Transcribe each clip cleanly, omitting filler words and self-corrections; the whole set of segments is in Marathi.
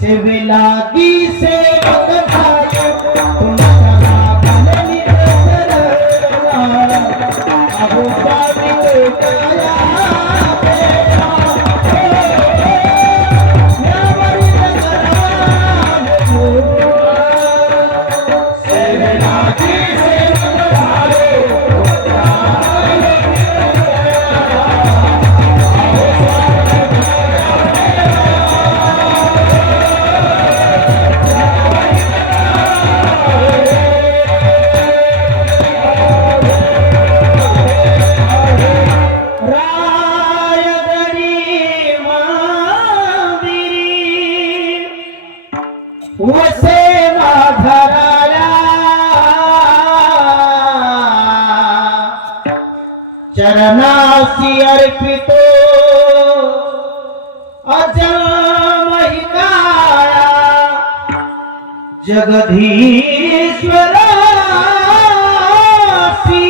सेवेलागी सेवक भायो अहो स्वामी काया चरणासी अर्पितो अजमहि काया जगधीश्वरासी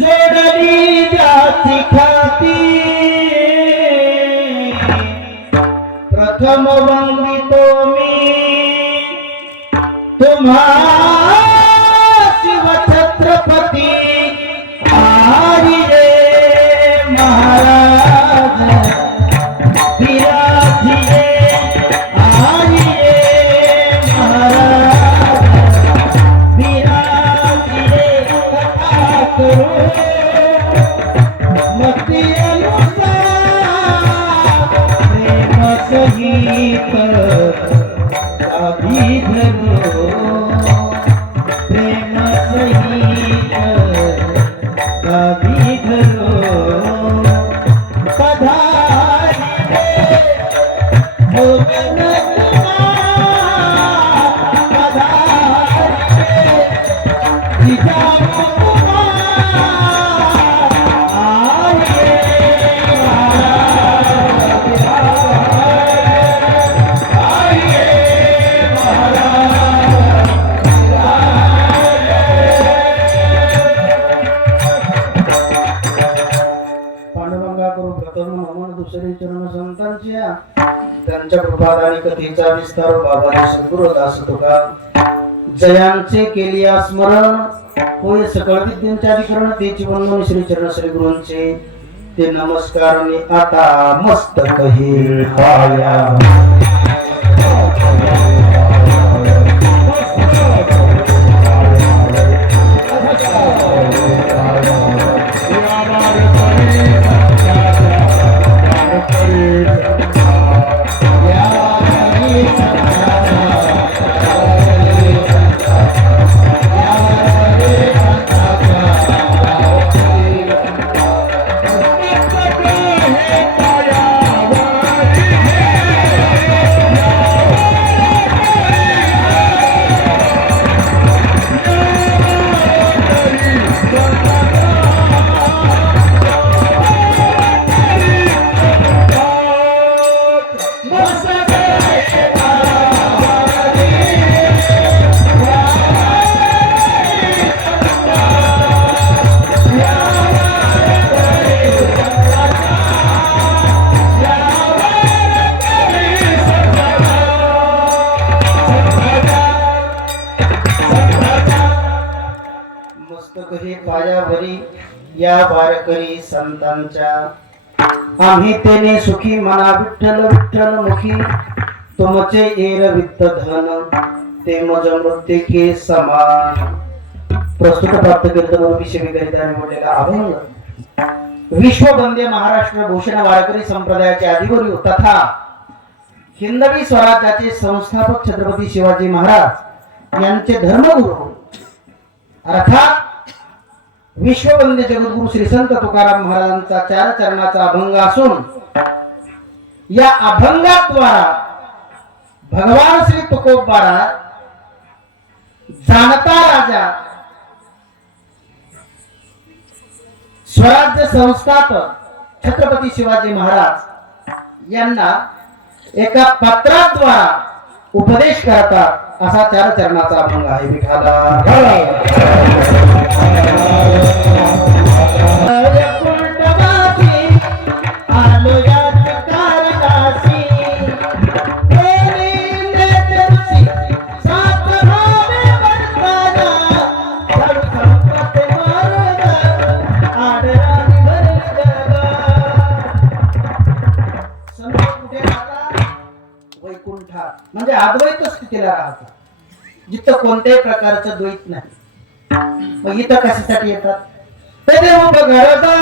जोडली जाती खाती प्रथम वंदितो मी तुम्हा शिव छत्रपती हरि रे महाराज विराजिए हरि रे महाराज विराजिए कथा करो मति अनुसार प्रेम सहित अभी धरो प्रेम सहित कभी धरो पधारी भुवन कुमार पधारी जाओ कुमार आइए चरण संतांच्या त्यांच्या कृपादानी कथेचा विस्तार बाबा सद्गुरु दास तुका जयांचे केलिया स्मरण होय सकळ विद्यांचे अधिकरण तेची वंदन श्री चरण श्री गुरूंचे ते नमस्कार आणि आता मस्तक हे पाया पायावरी या वारकरी संतांच्या आम्ही तेने सुखी मना विठ्ठल विठ्ठल मुखी तुमचे एर वित्त धन ते मज मृत्यू के समान प्रस्तुत प्राप्त कीर्तन सेवेकरिता निवडलेला अभंग विश्ववंद्य महाराष्ट्र भूषण वारकरी संप्रदायाचे अधिगुरु तथा हिंदवी स्वराज्याचे संस्थापक छत्रपती शिवाजी महाराज यांचे धर्मगुरु अर्थात विश्ववंद्य जगद्गुरु श्री संत तुकाराम महाराजांचा चार चरणाचा अभंग असून या अभंगाद्वारा भगवान श्री तुकोबारा जाणता राजा स्वराज्य संस्थापक छत्रपती शिवाजी महाराज यांना एका पत्राद्वारा उपदेश करतात असा चार चरणाचा अभंग आहे विठाला वैकुंठात म्हणजे अद्वैत स्थितीला राहतात जिथं कोणत्याही प्रकारचं द्वैत नाही. मग इथं कशासाठी येतात? ते देव बघायचा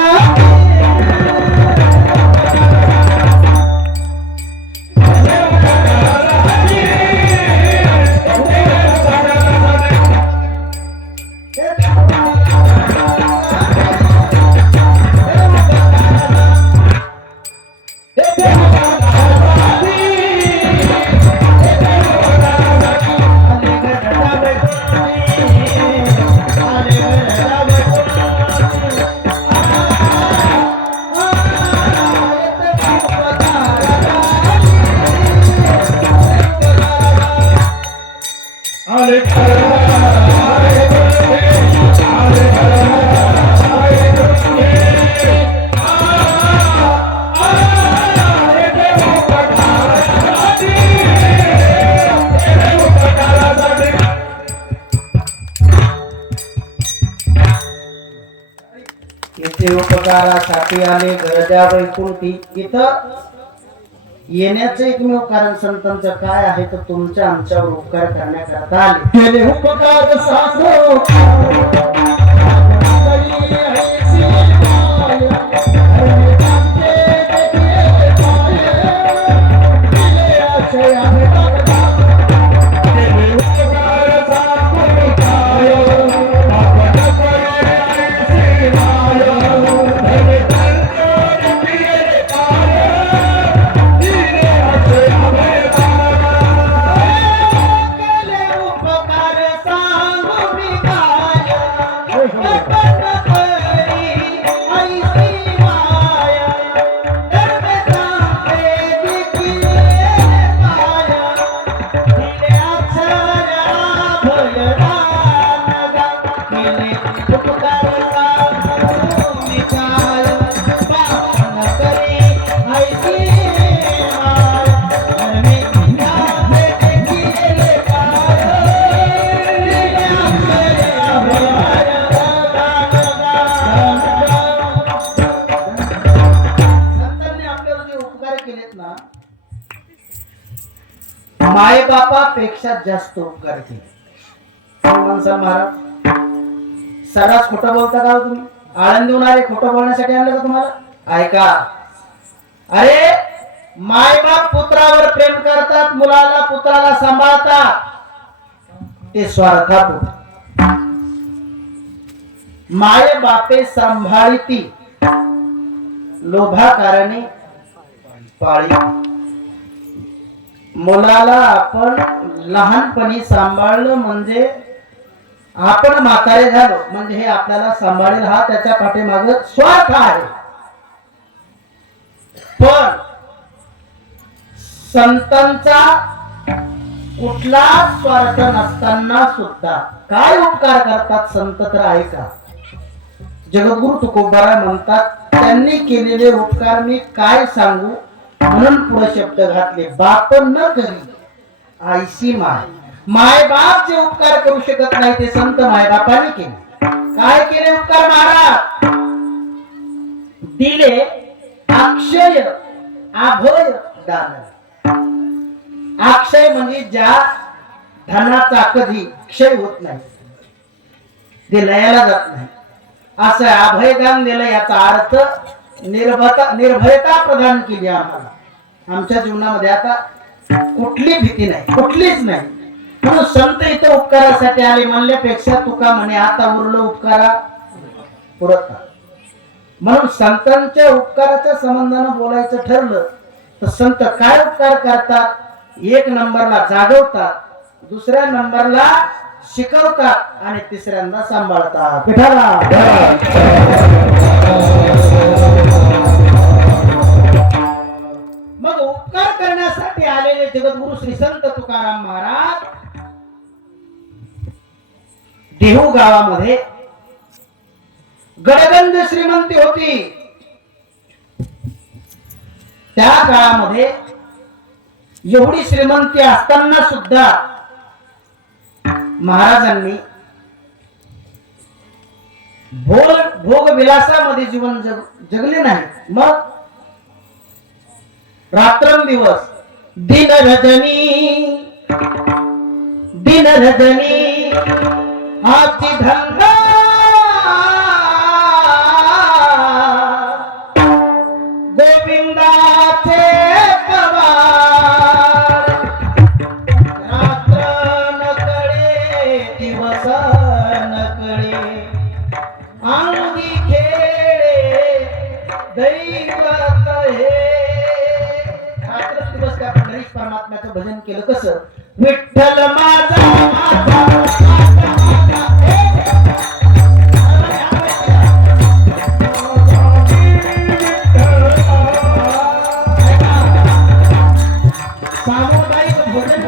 येथे उपकारासाठी आले गरजा वैकुंठी. इथं येण्याचं एकमेव कारण संतांचं काय आहे तर तुमच्या आमच्यावर उपकार करण्याकरता आले. केले उपकार साधो माय बापापेक्षा जास्त उपकार केले. महाराज सर्रास खोटं बोलता का तुम्ही? आळंदी होणारे खोटं बोलण्यासाठी आणलं का तुम्हाला? ऐका, अरे माय बाप पुत्रावर प्रेम करतात, मुलाला पुत्राला सांभाळतात, ते स्वार्थापोटी. माय बापे सांभाळती लोभा कारणे पाळी. मुलाला आपण लहानपणी सांभाळलं म्हणजे आपण म्हातारे झालो म्हणजे हे आपल्याला सांभाळेल, हा त्याच्या पाठीमाग स्वार्थ आहे. पण संतांचा कुठला स्वार्थ नसताना सुद्धा काय उपकार करतात संत तर ऐका. जगद्गुरु तुकोबाराय म्हणतात, त्यांनी केलेले उपकार मी काय सांगू, म्हणून पुढे शब्द घातले, बाप न करी आईशी माय. माय बाप जे उपकार करू शकत नाही ते संत माय बापाने केले. काय केले उपकार महाराज? दिले अक्षय अभय दान. अक्षय म्हणजे ज्या धनाचा कधी क्षय होत नाही, ते लयाला जात नाही, असं अभयदान दिलं. याचा अर्थ निर्भयता प्रदान केली आम्हाला. आमच्या जीवनामध्ये आता कुठली भीती नाही, कुठलीच नाही. म्हणून संत इथं उपकारासाठी आले म्हणल्यापेक्षा तुका म्हणे आता उरलं उपकारा पुरत. म्हणून संतांच्या उपकाराच्या संबंधानं बोलायचं ठरलं तर संत काय उपकार करतात? एक नंबरला जागवतात, दुसऱ्या नंबरला शिकवतात आणि तिसऱ्यांदा सांभाळतात. मग उपकार करण्यासाठी आलेले जगद्गुरु श्री संत तुकाराम महाराज देहू गावामध्ये गडगंज श्रीमंती होती. त्या काळामध्ये एवढी श्रीमंती असताना सुद्धा महाराजांनी भोग विलासामध्ये जीवन जगले नाही. मग रात्रंदिवस दिन रजनी आजची धंदा गोविंदाचे पवार रात्र न कळे दिवस न कळे अंगी खेळे दैवत हे रात्र दिवस त्या पंढरीश परमात्म्याचं भजन केलं कसं विठ्ठल माझा माझा सामुदायिक भोजन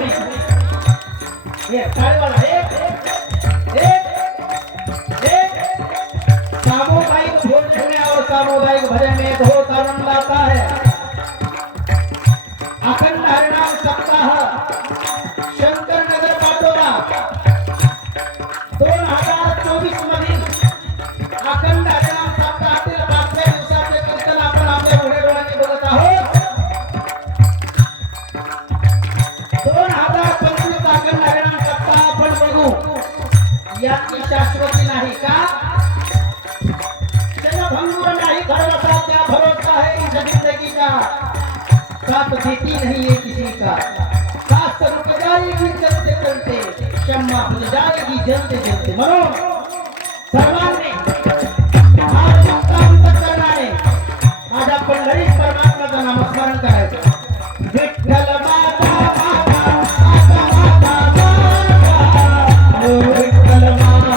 सामुदायिक भोजन में और सामुदायिक भजन में बहुत आनंद आता है। अखंड हरिनाम सप्ताह शंकर नगर पाटोदा 2024 मधील अखंड हरिनाम सप्ताहातील 5व्या दिवसाचे कीर्तन आपण आपल्या पुढे डोळ्यांनी बघत आहोत। 2025 अखंड हरिनाम सप्ताह आपण बघू याची शाश्वती नाही का भंगुर नहीं भरोसा क्या भरोसा है इस जिंदगी का साथ देती नहीं है किसी का साथ रुक जाएगी चलते चलते क्षमा भूल जाएगी जलते जलते मनो सर्वांनी आज काम करना है आज आपण पंढरीश परमात्म्याचं नामस्मरण करायचं विठ्ठल माता माता माता माता विठ्ठल माता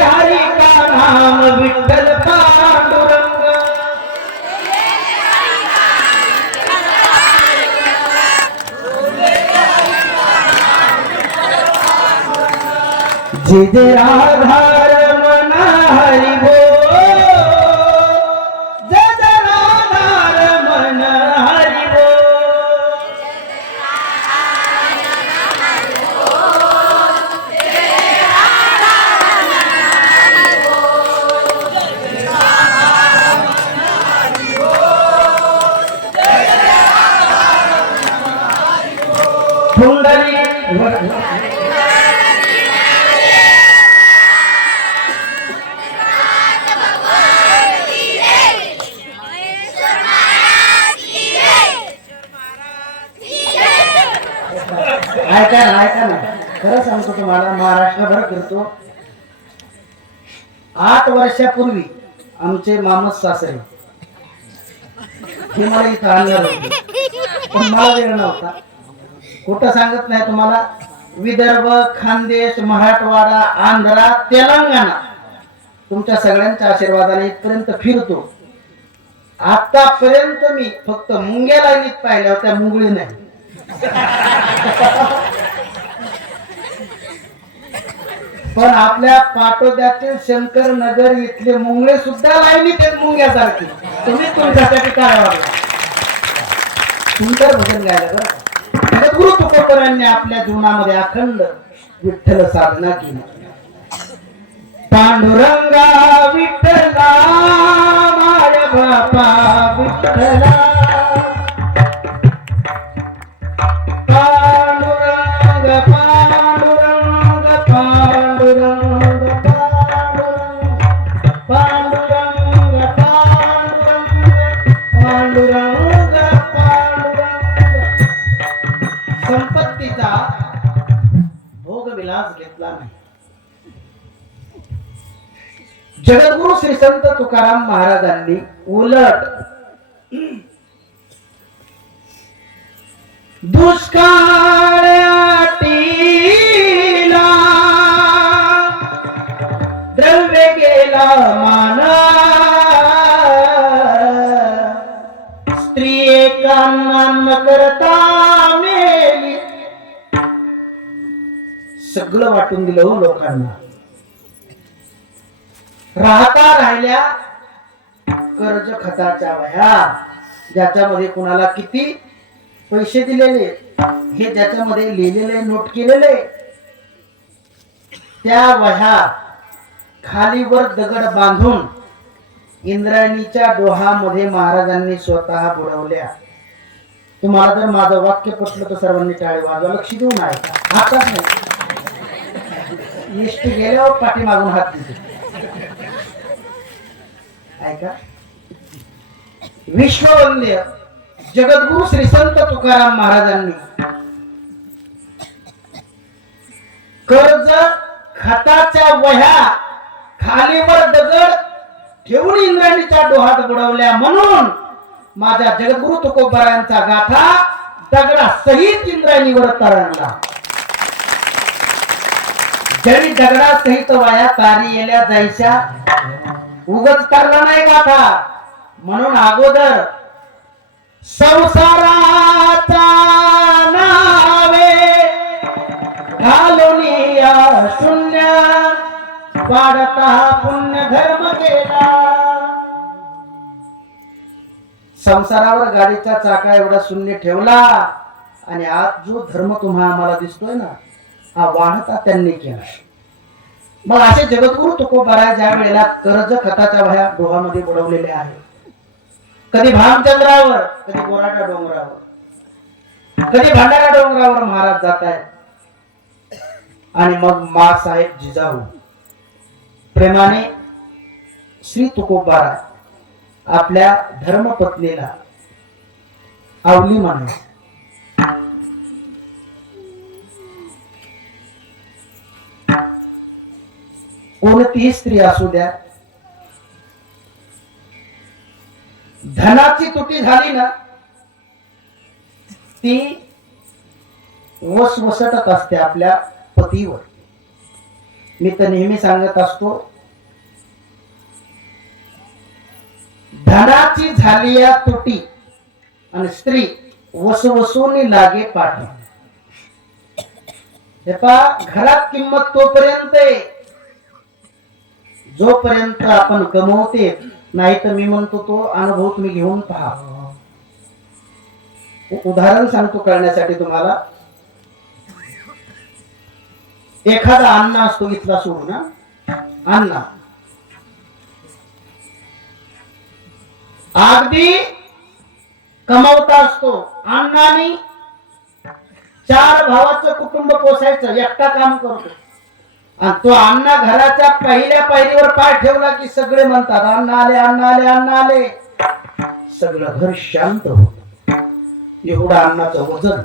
हरि का नाम विठ्ठल पांडुरंग जे जे आधार मन हरि बोल जे जे आधार मन हरि पुंडली ऐका ना खरं सांगतो तुम्हाला महाराष्ट्रभर फिरतो 8 वर्षापूर्वी आमचे मामस सासरे हे मला इथं आणणार होते पण मला वेळ नव्हता कुठं सांगत नाही तुम्हाला विदर्भ खानदेश मराठवाडा आंध्रा तेलंगणा तुमच्या सगळ्यांच्या आशीर्वादाने इथपर्यंत फिरतो आतापर्यंत मी फक्त मुंग्या लाईनीत पाहिल्या होत्या मुंगळी नाही पण आपल्या पाटोद्यातील शंकर नगर इथले मुंगळे सुद्धा लाईनीत आहेत मुंग्यासारखे. तुम्ही तुमच्यासाठी काय वागला सुंदर भजन गायलं बरं. जगद्गुरु तुकोबरांनी आपल्या जीवनामध्ये अखंड विठ्ठल साधना केली. पांडुरंगा विठ्ठला माय बापा विठ्ठला पांडुरंग पांडुरंग पांडुरंग पांडुरंग पांडुरंग पांडुरंग पांडुरंग. संपत्तीचा भोगविलास घेतला नाही. जगद्गुरु श्री संत तुकाराम महाराजांनी उलट दुष्काळ अटीला द्रव्य गेला माना स्त्री एकांना न करता मेली. सगळं वाटून दिलं हो लोकांना. राहता राहिल्या कर्ज खताच्या वह्या, ज्याच्यामध्ये कुणाला किती पैसे दिलेले हे ज्याच्यामध्ये लिहिलेले नोट केलेले, त्या वह्या खालीवर दगड बांधून इंद्रायणीच्या डोहामध्ये महाराजांनी स्वतः बुडवल्या. तुम्हाला जर माझं वाक्य पटलं तर सर्वांनी टाळी वाजवा. लक्ष देऊन ऐका. हातात नाही, इष्ट गेल्यावर पाठीमागून हात दिले. ऐका. विश्ववंद्य जगद्गुरु श्री संत तुकाराम महाराजांनी कर्ज खताच्या वह्या खालीवर दगड ठेवून इंद्रायणीच्या डोहात बुडवल्या. म्हणून माझ्या जगद्गुरु तुकोबरायांचा गाथा दगडा सहित इंद्रायणीवर तरंगला. जरी दगडा सहित वाया तारी येल्या जायच्या उगच तरला नाही गाथा. म्हणून अगोदर संसाराचा नावे घालून या शून्य वाढता पुण्य धर्म केला. संसारावर गाडीचा चाका एवढा शून्य ठेवला आणि आज जो धर्म तुम्हा आम्हाला दिसतोय ना हा वाढता त्यांनी केला. मग असे जगद्गुरु तुकोबराय ज्या वेळेला कर्ज खताच्या वह्या डोहामध्ये बुडवलेले आहे. कधी भामचंद्रावर, कधी बोराटा डोंगरावर, कधी भंडारा डोंगरावर महाराज जात आहेत. आणि मग मा साहेब जिजाऊ प्रेमाने श्री तुकोबाराय आपल्या धर्मपत्नीला आवली म्हणायचे. कोणतीही स्त्री असू द्या, धनाची तुटी झाली ना ती वसवसटत असते आपल्या पतीवर. मी तर नेहमी सांगत असतो, धनाची झाली या तुटी आणि स्त्री वसवसून लागे पाठी. हे पहा, घरात किंमत तोपर्यंत आहे जोपर्यंत आपण कमवते. नाही तर मी म्हणतो तो अनुभव तुम्ही घेऊन पहा. उदाहरण सांगतो कळण्यासाठी तुम्हाला. एखादा अण्णा असतो, इथला सोडून अण्णा अगदी कमवता असतो. अण्णांनी 4 भावाचं कुटुंब पोसायचं, एकटा काम करतो. आणि तो अण्णा घराच्या पहिल्या पायरीवर पाय ठेवला की सगळे म्हणतात अण्णा आले, अण्णा आले, अण्णा आले. सगळं घर शांत होत. एवढा अन्नाचं वजन.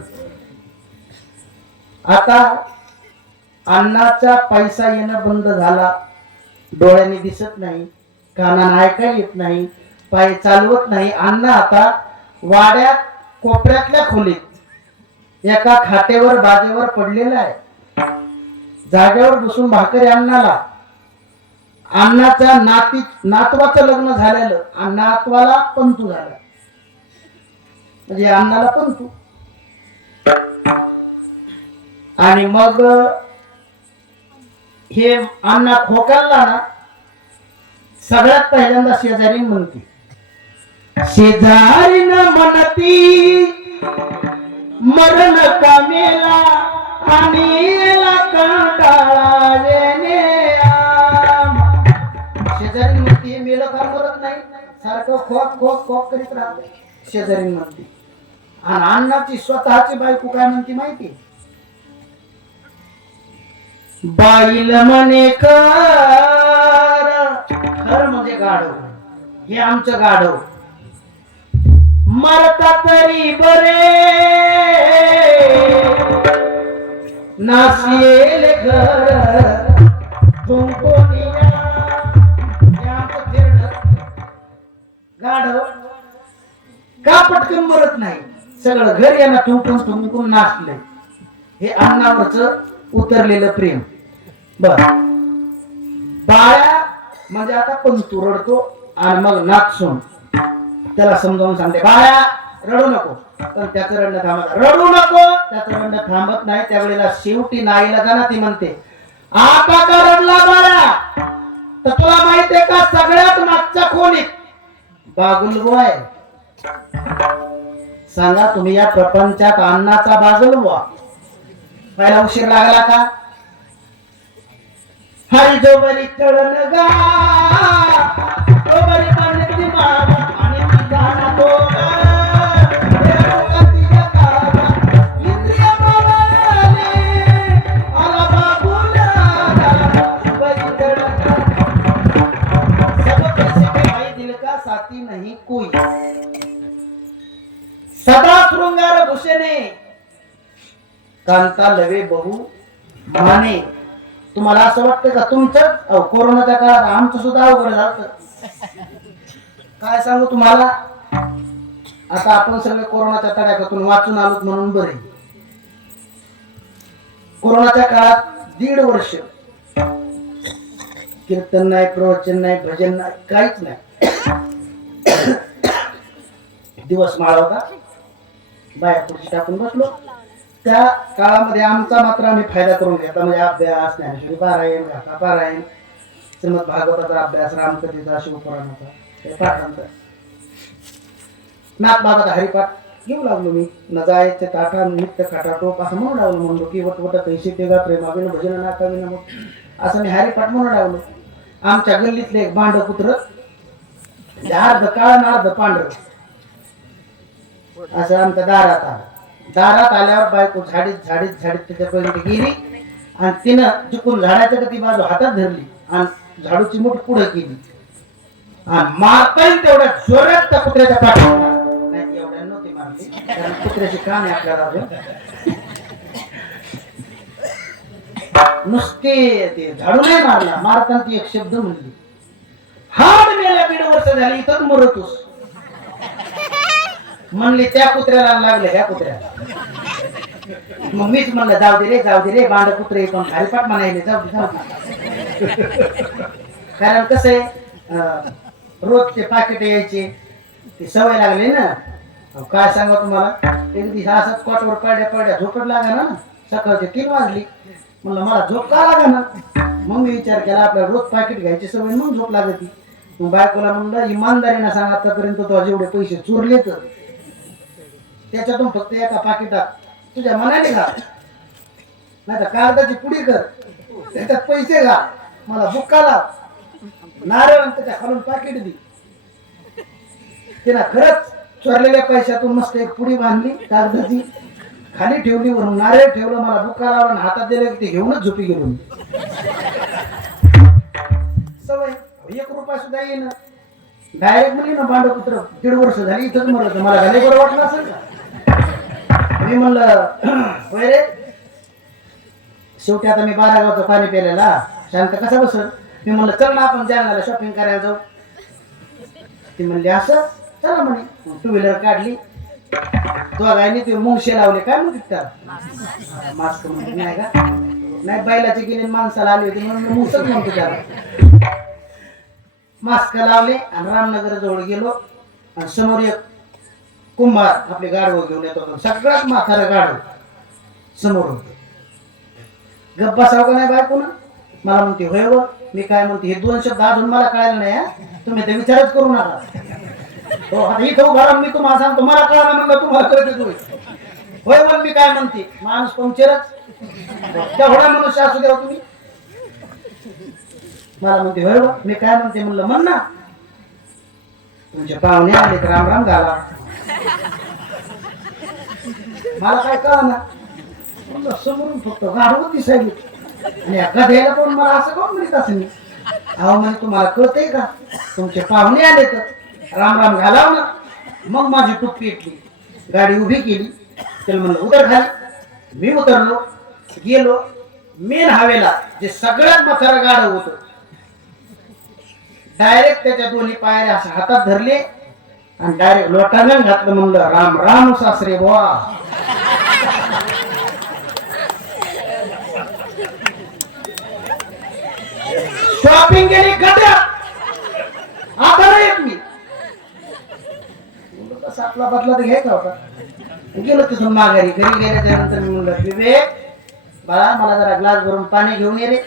आता अन्नाचा पैसा येणं बंद झाला. डोळ्यांनी दिसत नाही, कानानं ऐकायला येत नाही, पाय चालवत नाही. अण्णा आता वाड्यात कोपऱ्यातल्या खोलीत एका खाटेवर बाजेवर पडलेला आहे. जागेवर बसून भाकरी अन्नाला. अण्णाच्या नातवाचं लग्न झालेलं, नातवाला पंतू झाला, म्हणजे अण्णाला पंतू. आणि मग हे अण्णा खोकलला ना सगळ्यात पहिल्यांदा शेजारी म्हणते, शेजारी न म्हणती मरण कामेला आणि कंटाळा येणे. शेजारी म्हणते मेलं का मरत नाही, सारखं खोक खोक खोक करीत राहते शेजारी म्हणते. आणि अण्णाची स्वतःची बायको काय म्हणते माहिती, बाईल म्हणे कर, खर म्हणजे गाढव, हे आमचं गाढव, मरता तरी बरे नाशिएल घर तुमको निया. हे आमचं थेरडं गाढव का पटकन मरत नाही, सगळं घर यांना ठुमठुम ठुमकून नाचलंय. हे अण्णावरच उतरलेलं प्रेम. बर बाळ्या म्हणजे आता पंतू रडतो आणि मग नाचून त्याला समजावून सांगते, बाळ्या रडू नको, पण त्याचं रडणं थांबत, रडू नको, त्याचं रडणं थांबत नाही. त्यावेळेला शेवटी नाईला जाणार ती म्हणते, आता का रडला बाळ्या, तर तुला माहितीये का सगळ्यात मागच्या खोलीत बागुलबो आहे. सांगा तुम्ही या प्रपंचात अन्नाचा बागुलबो पहिला उशीर लागला का. हरी जो बरी चढण गा तो बरी पाण्याची माग आणि ती गाणं तो इंद्रिय बाबाने आला बाबूला बरी चढण सब कैसे भाई दिल का साथी नहीं कोई. सदा शृंगार भूषणे कांता लवे बहु माने. तुम्हाला असं वाटतं का तुमचं कोरोनाच्या काळात आमचं सुद्धा अवघड झालं. काय सांगू तुम्हाला, आता आपण सगळे कोरोनाच्या तडाख्यातून वाचून आलोत म्हणून बरे. कोरोनाच्या काळात 1.5 वर्ष कीर्तन नाही, प्रवचन नाही, भजन नाही, काहीच नाही. दिवस माळा होता, बाया खुर्ची टाकून बसलो. त्या काळामध्ये आमचा मात्र आम्ही फायदा करून घेतला. म्हणजे अभ्यास, ज्ञानेश्वरी पारायण, गाथा पारायण, श्रीमद भागवताचा अभ्यास, रामकथेचा, शिवपुराणाचा, हे पाठांतर, नाथ बाबाचा हरिपाठ घेऊ लागलो मी. न जायचे ताठा नित्य खटाटोप असं म्हणू लागलो. म्हणलो की वटवट कैसे तेगा प्रेमाविन भजन नाकाविन मग असं मी हरिपाठ म्हणू लागलो. आमच्या गल्लीतले एक भांड पुत्र, अर्ध काळ अर्ध पांढर, असं आमच्या दारात आलं. दारात आल्यावर बायको झाडीत झाडीत झाडीत त्याच्यापर्यंत गेली आणि तिनं चुकून झाडाच्या ती बाजू हातात धरली आणि झाडूची मूठ पुढे केली आणि मारता येईल तेवढ्या जोरात त्या कुत्र्याच्या पाठीला. नाही एवढ्या नव्हती मारली, कारण कुत्र्याची कान आहे आपल्याला अजून. नुसते ते झाडू नाही मारला, मारताना ती एक शब्द म्हणली, हाड मेल्या 1.5 वर्ष झाली इथंच मरतोस. म्हणले त्या कुत्र्याला लागले ह्या कुत्र्याला. मग मीच म्हणलं जाऊ दे रे बांड कुत्रे पण हरिपाठ म्हणायले जाऊ दे. कारण कसं आहे, रोजचे पाकिट यायचे ती सवय लागली ना. काय सांगा तुम्हाला, एक दिवस असंच कॉटवर पडल्या झोपट लागा ना, सकाळचे 3 वाजली. म्हणलं मला झोप का लागा ना. मग मी विचार केला आपल्याला रोज पाकिट घ्यायची सवय मग झोप लागती. मग बायकोला म्हणलं इमानदारीनं सांग, आतापर्यंत तो जेवढे पैसे चोरले तर त्याच्यातून फक्त एका पाकिटात तुझ्या मनाने घाल, नाही तर कागदाची पुडी कर, त्याच्यात पैसे घाल, मला बुक्का लाव, नारळ त्याच्या खालून पाकिट दे. तिला खरंच चोरलेल्या पैशातून मस्त एक पुडी बांधली कागदाची, खाली ठेवली, वरून नारळ ठेवलं, मला बुक्का लावला आणि हातात दिलं की ते घेऊनच झोपी गेलो. सवय 1 रुपया सुद्धा येईन. डायरेक्ट म्हणली ना बांड कुत्र 1.5 वर्ष झाली इथंच मरत. मला घाले बरं वाटलं असेल का. मी म्हणलं होय रे, शेवटी आता मी 12 गावचं पाणी प्यायला शांत कसा बसल. मी म्हणलं चल ना आपण जालन्याला शॉपिंग करायला जाऊ. ती म्हणली असं चला म्हणे. 2 व्हीलर काढली, दोघांनी ते मुंगशे लावले, काय म्हणतात त्याला, मास्क म्हणत नाही का, नाही बैलाची गेली माणसाला आली होती म्हणून मुंगसच म्हणतो त्याला. मास्क लावले आणि रामनगर जवळ गेलो आणि समोर एक कुंभार आपले गाढव घेऊन येतो. सगळ्यात म्हातारा गाढव समोर होत. गप्पा साव का नाही बायको ना, मला म्हणते होय व. मी काय म्हणते हे दोन शब्द अजून मला कळायला नाही हा. तुम्ही ते विचारच करू नका. हो आता इथं उभा राहून मी तुम्हाला सांगतो मला कळालं म्हणलं तुम्हाला कळते तुम्ही होय मग मी काय म्हणते माणूस पंक्चरच तेवढा मनुष्य असू द्या तुम्ही. मला म्हणते होय व. मी काय म्हणते म्हणलं म्हण ना. तुमचे पाहुणे आले तर राम राम घाला. मला काय कळना म्हणलं समोरून फक्त गाडवं दिसायली आणि एका द्यायला पण मला असं कोण म्हणत असं मी. अहो म्हणजे तुम्हाला कळतंय का तुमचे पाहुणे आले तर राम राम घालाव ना. मग माझी टुप्पी येतली गाडी उभी केली त्याला म्हणलं उतर खाली. मी उतरलो गेलो मेन हवेला जे सगळ्यात म्हातारं गाडं होतं डायरेक्ट त्याच्या दोन्ही पायाला असं हातात धरले आणि डायरेक्ट लोटांगण घातलं. म्हणलं राम राम सासरे बुवा. शॉपिंग केली गड्या आता नाही येत मी. कसा आपला बदला तर घ्यायचा होता. गेलो तिथून माघारी. घरी गेल्याच्या नंतर मी म्हणलं विवेक बाळा मला जरा ग्लास भरून पाणी घेऊन ये रे.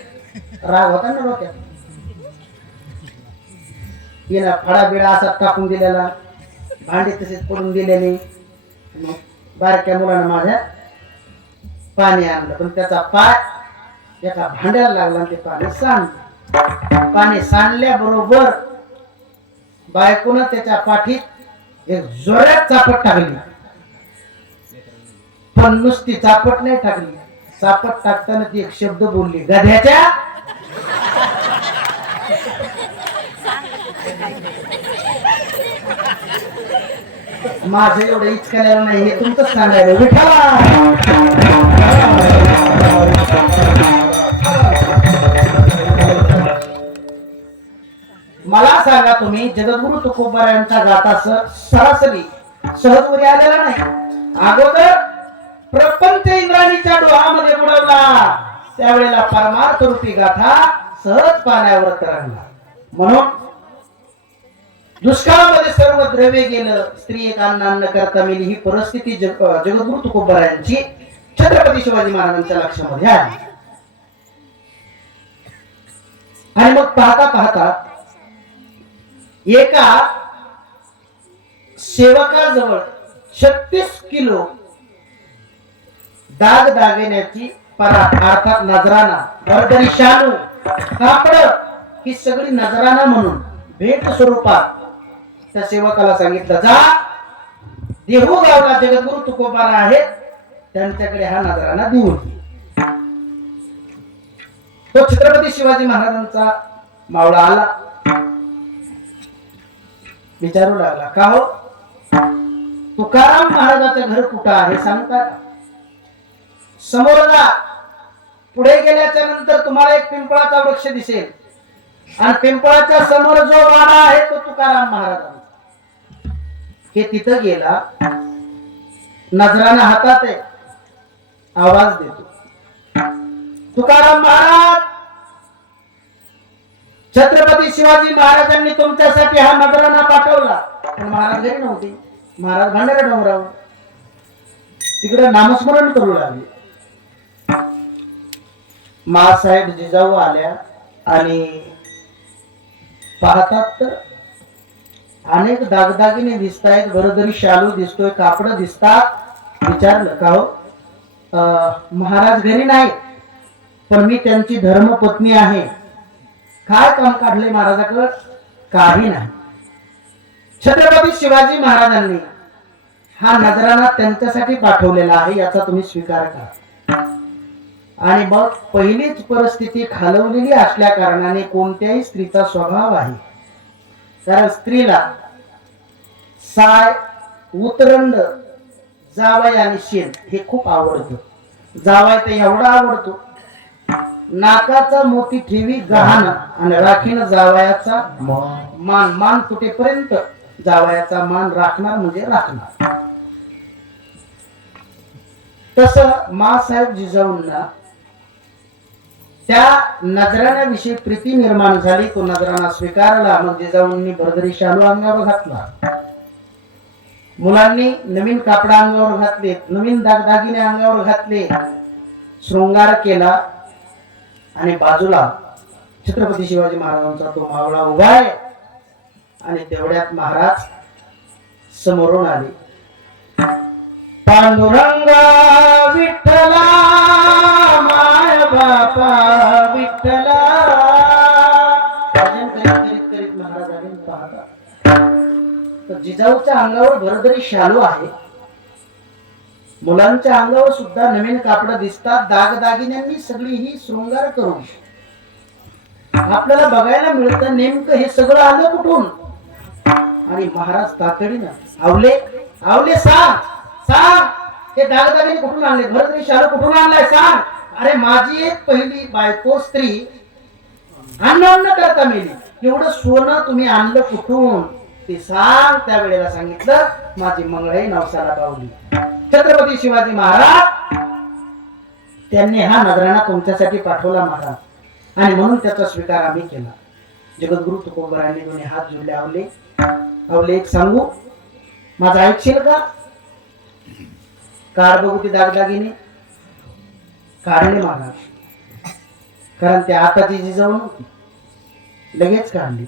राग होता ना डोक्यात. येणा फडा बिडा असा टाकून दिलेला भांडी तसेच पडून दिलेली. बारक्या मुलानं माझ्या पाणी आणलं पण त्याचा पाय एका भांड्याला लागला आणि ते पाणी सांडलं. पाणी सांडल्याबरोबर बायकोनं त्याच्या पाठीत एक जोरात चापट टाकली. पण नुसती चापट नाही टाकली. चापट टाकताना ती एक शब्द बोलली गध्याच्या. माझं एवढं इचकायला नाही हे तुमचंच सांगायला विठ्ठला. मला सांगा तुम्ही जगद्गुरु तुकोबारायांचा गाथा सरासरी सहजवरी आलेला नाही. अगोदर प्रपंच इंद्राणीच्या डोहामध्ये बुडवला त्यावेळेला परमार्थ रूपी गाथा सहज पाण्यावर तरंगला. म्हणून दुष्काळामध्ये सर्व द्रव्य गेलं स्त्री एक अन्न करता मेली ही परिस्थिती जगद्गुरु तुकोबारायांची छत्रपती शिवाजी महाराजांच्या लक्षामध्ये आली. आणि मग पाहता पाहता एका सेवकाजवळ 36 किलो दाग दागिन्याची परात अर्थात नजराना बरदरी शालू कापड ही सगळी नजराना म्हणून भेट स्वरूपात त्या सेवकाला सांगितलं जा देहू गावला जगद्गुरु तुकोबारा आहेत त्यांच्याकडे हा नजराना देऊन. तो छत्रपती शिवाजी महाराजांचा मावळा आला. विचारू लागला का हो तुकाराम महाराजाचं घर कुठं आहे सांगता का. समोर जा. पुढे गेल्याच्या नंतर तुम्हाला एक पिंपळाचा वृक्ष दिसेल आणि पिंपळाच्या समोर जो वाडा आहे तो तुकाराम महाराजांचा. हे तिथं गेला नजराना हातात आहे आवाज देतो तुकाराम महाराज छत्रपती शिवाजी महाराजांनी तुमच्यासाठी हा नजराना पाठवला. पण महाराज घरी नव्हते. महाराज भांडारा डोंगरावर तिकडे नामस्मरण करू लागले. मासाहेब जिजाऊ आल्या आणि पाहतात तर अनेक दागदागिने दिसत आहेत. बरोदरी शालू दिसतोय कापड दिसतात. विचारलं का हो महाराज घरी नाही पण मी त्यांची धर्मपत्नी आहे. काय काम काढले महाराजाकडे. काही नाही. छत्रपती शिवाजी महाराजांनी हा नजराना त्यांच्यासाठी पाठवलेला आहे याचा तुम्ही स्वीकार करा. आणि मग पहिलीच परिस्थिती खालवलेली असल्या कारणाने कोणत्याही स्त्रीचा स्वभाव आहे कारण स्त्रीला साय उतरंड जावई आणि शेण हे खूप आवडतं. जावई तर एवढा आवडतो नाकाचा मोती ठेवी गहाण आणि राखीन जावयाचा मान. मान तुटेपर्यंत जावयाचा मान राखणार म्हणजे राखणार. तस मासाहेब जिजाऊंना त्या नजराण्याविषयी प्रीती निर्माण झाली. तो नजराना स्वीकारला. मग जिजाऊंनी बरदरी शालू अंगावर घातला. मुलांनी नवीन कापडा अंगावर घातले. नवीन दागदागिने अंगावर घातले. शृंगार केला आणि बाजूला छत्रपती शिवाजी महाराजांचा तो मावळा उभा आहे आणि तेवढ्यात महाराज समोरून आले. पांडुरंगा विठ्ठला माय बापा विठ्ठला. भजन करीत करीत महाराज आले. पाहता तर जिजाऊच्या अंगावर भरभरी शालू आहे. मुलांच्या अंगावर सुद्धा नवीन कापड दिसतात. दागदागिन्यांनी सगळी ही शृंगार करून आपल्याला बघायला मिळतं नेमकं हे सगळं आलं कुठून. आणि महाराज तातडीनं आवले आवले सांग सांग हे दागदागिने कुठून आणले, भरतरी शालू कुठून आणलाय सांग. अरे माझी एक पहिली बायको स्त्री अन्न करता मेली, एवढं सोनं तुम्ही आणलं कुठून ते सांग. त्यावेळेला सांगितलं माझी मंगळाई नवसाला पावली. छत्रपती शिवाजी महाराज त्यांनी हा नजराणा तुमच्यासाठी पाठवला महाराज, आणि म्हणून त्याचा स्वीकार आम्ही केला. जगद्गुरु तुकोबरायांनी दोन्ही हात जोडले. आवले आवले एक सांगू, माझं ऐकशील का? काढ बघू ती दागदागिने. काढले महाराज, कारण त्या आताची जिजाऊ नव्हती, लगेच काढली.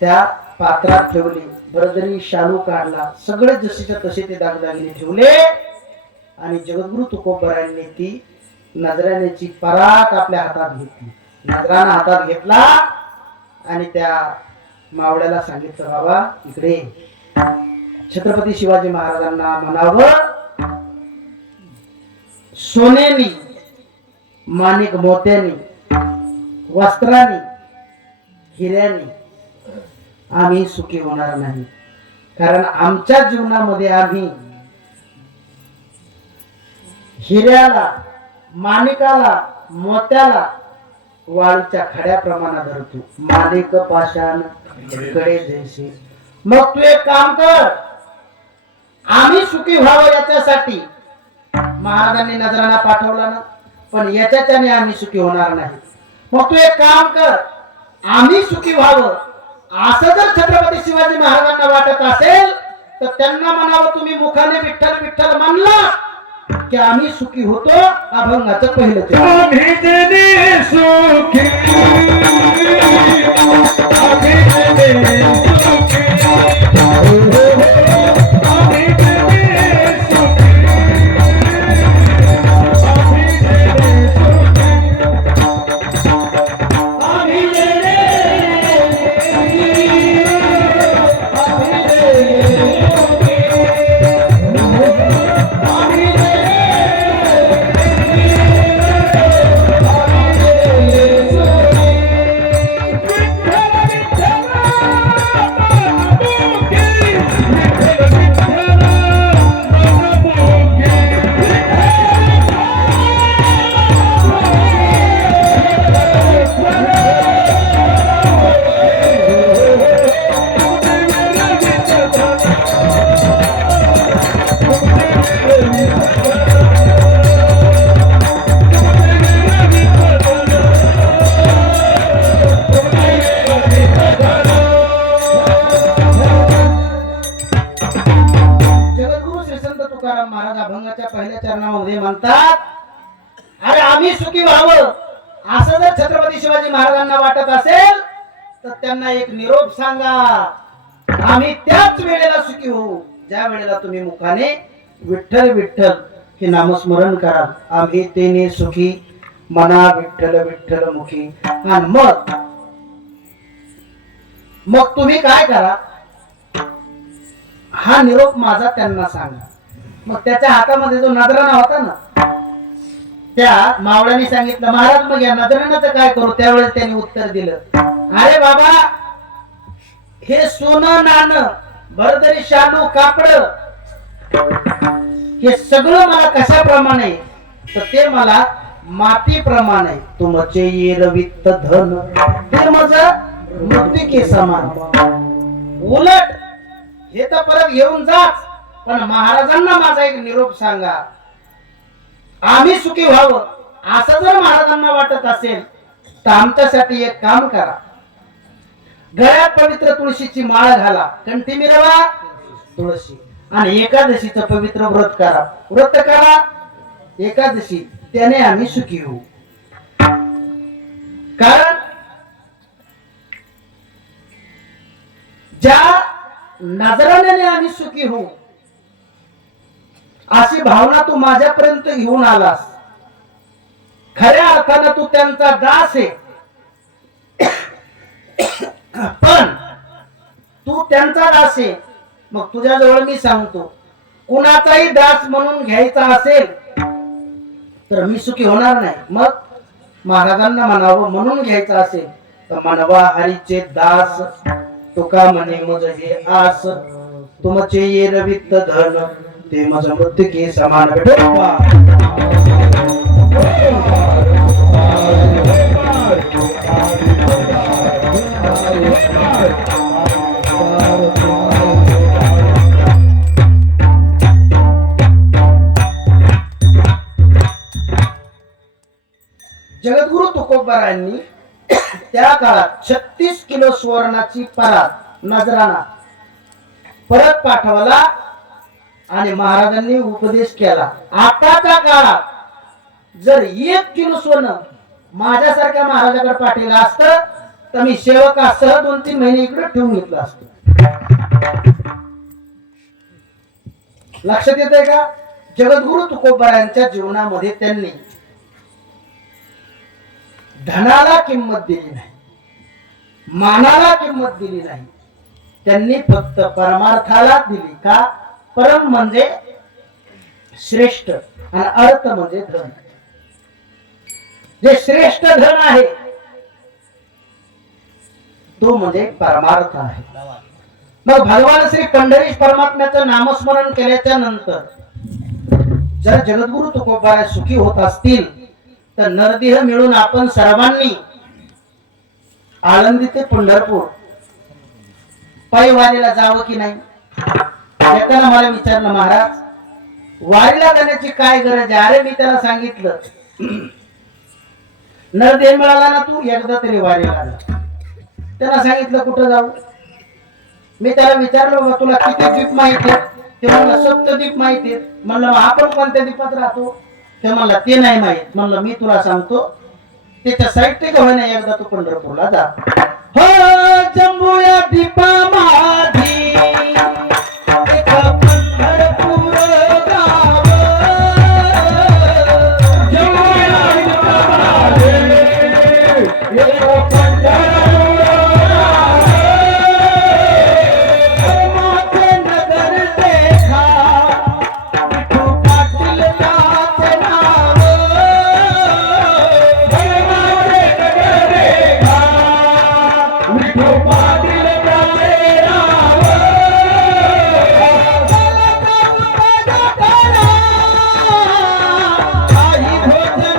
त्या पात्रात ठेवली. भरजरी शालू काढला. सगळे जशीच्या तसे ते दागदागिने ठेवले आणि जगद्गुरु तुकोबरायांनी ती नजराण्याची परात आपल्या हातात घेतली. नजराणा हातात घेतला आणि त्या मावळ्याला सांगितलं बाबा इकडे. छत्रपती शिवाजी महाराजांना म्हणावं सोन्यानी माणिक मोत्यानी वस्त्रानी हिऱ्यानी आम्ही सुखी होणार नाही, कारण आमच्या जीवनामध्ये आम्ही हिऱ्याला माणिकाला मोत्याला वाळूच्या खड्याप्रमाणे धरतो. माणिक पाषाण कडे जैसे. मग तू एक काम कर, आम्ही सुखी व्हावं याच्यासाठी महाराजांनी नजराणा पाठवला ना, पण याच्याने आम्ही सुखी होणार नाही. मग तू एक काम कर, आम्ही सुखी व्हावं असं जर छत्रपती शिवाजी महाराजांना वाटत असेल तर त्यांना म्हणावं तुम्ही मुखाने विठ्ठल विठ्ठल म्हणला की आम्ही सुखी होतो. अभंगाचं पहिलं महाराज अभंगाच्या पहिल्या चरणामध्ये म्हणतात अरे आम्ही सुखी व्हावं असं जर छत्रपती शिवाजी महाराजांना वाटत असेल तर त्यांना एक निरोप सांगा. आम्ही त्याच वेळेला सुखी होऊ ज्या वेळेला तुम्ही मुखाने विठ्ठल विठ्ठल हे नामस्मरण कराल. आम्ही तेने सुखी मना विठ्ठल विठ्ठल मुखी. आणि मग तुम्ही काय करा, हा निरोप माझा त्यांना सांगा. मग त्याच्या हातामध्ये जो नजराणा होता ना, त्या मावळ्याने सांगितलं महाराज मग या नजराणाचं काय करू. त्यावेळेस त्यांनी उत्तर दिलं अरे बाबा हे सोनं नाणं भरदरी शालू कापड हे सगळं मला कशाप्रमाणे, तर ते मला मातीप्रमाणे. तुमचे येर वित्त धन ते माझं मृत्तिके समान. उलट हे तर परत घेऊन जाच, पण महाराजांना माझा एक निरोप सांगा. आम्ही सुखी व्हावं असं जर महाराजांना वाटत असेल तर आमच्यासाठी एक काम करा. गळ्यात पवित्र तुळशीची माळ घाला, कंठी मिरवा तुळशी, आणि एकादशीचं पवित्र व्रत करा. व्रत करा एकादशी, त्याने आम्ही सुखी होऊ. कारण ज्या नजराने आम्ही सुखी होऊ अशी भावना तू माझ्यापर्यंत घेऊन आलास, खऱ्या अर्थानं तू त्यांचा दास आहे, पण तू त्यांचा दास आहे. मग तुझ्याजवळ मी सांगतो, कुणाचाही दास म्हणून घ्यायचा असेल तर मी सुखी होणार नाही. मग महाराजांना म्हणावं म्हणून घ्यायचं असेल तर म्हणवा हरीचे दास, तुका म्हणे मज हे आस, तुमचे ये वित्त धन ते मज मृत्युके समान भेटो. जगद्गुरु तुकोबारायांनी त्या काळात 36 किलो सुवर्णाची परात नजराना परत पाठवला आणि महाराजांनी उपदेश केला. आताच्या काळात जर 1 किलो सोनं माझ्यासारख्या महाराजाकडे पाठवलं असतं तर मी सेवकासह 2-3 महिने इकडे ठेवून घेतलं असतं. लक्षात येतंय का? जगद्गुरु तुकोबारायांच्या जीवनामध्ये त्यांनी धनाला किंमत दिली नाही, मानाला किंमत दिली नाही. त्यांनी फक्त परमार्थाला दिली. का? परम म्हणजे श्रेष्ठ आणि अर्थ म्हणजे धन. जे श्रेष्ठ धन आहे तो म्हणजे परमार्थ आहे. मग भगवान श्री पंढरीश परमात्म्याचं नामस्मरण केल्याच्या नंतर जर जगद्गुरु तुकोबाराय सुखी होत असतील तर नरदेह मिळून आपण सर्वांनी आळंदी ते पंढरपूर पायी वारीला जावं की नाही? एकानं मला विचारलं, महाराज वारीला जाण्याची काय गरज आहे? अरे मी त्याला सांगितलं, नरदेह मिळाला ना तू एकदा तरी वारीला जा. त्याला सांगितलं कुठं जाऊ? मी त्याला विचारलं, बाबा तुला किती द्वीप माहिती आहेत? ते म्हणलं 7 द्वीप माहिती आहेत. म्हणलं आपण कोणत्या द्वीपात राहतो? ते म्हणला ते नाही माहित. म्हणलं मी तुला सांगतो, त्याच्या साईड ते गव्हा नाही, एकदा तू पंढरपूरला जा. हो जंबूया दीपा माझी एक पंढरपूर गाव, जंबूया दीपा माझी एक पंढरपूर गाव, धर्माचे नगर देखा विठू पाटील त्याचे नाव, धर्माचे नगर देखा विठू पाटील त्याचे नाव, काही भोजन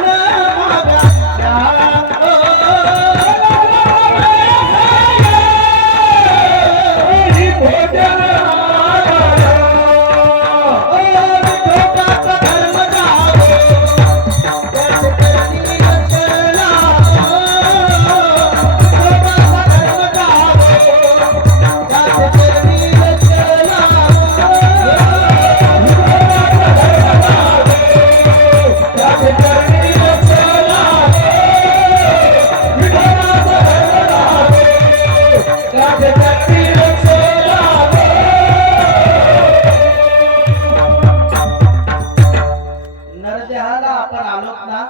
नरदेहाला आपण आलोत ना,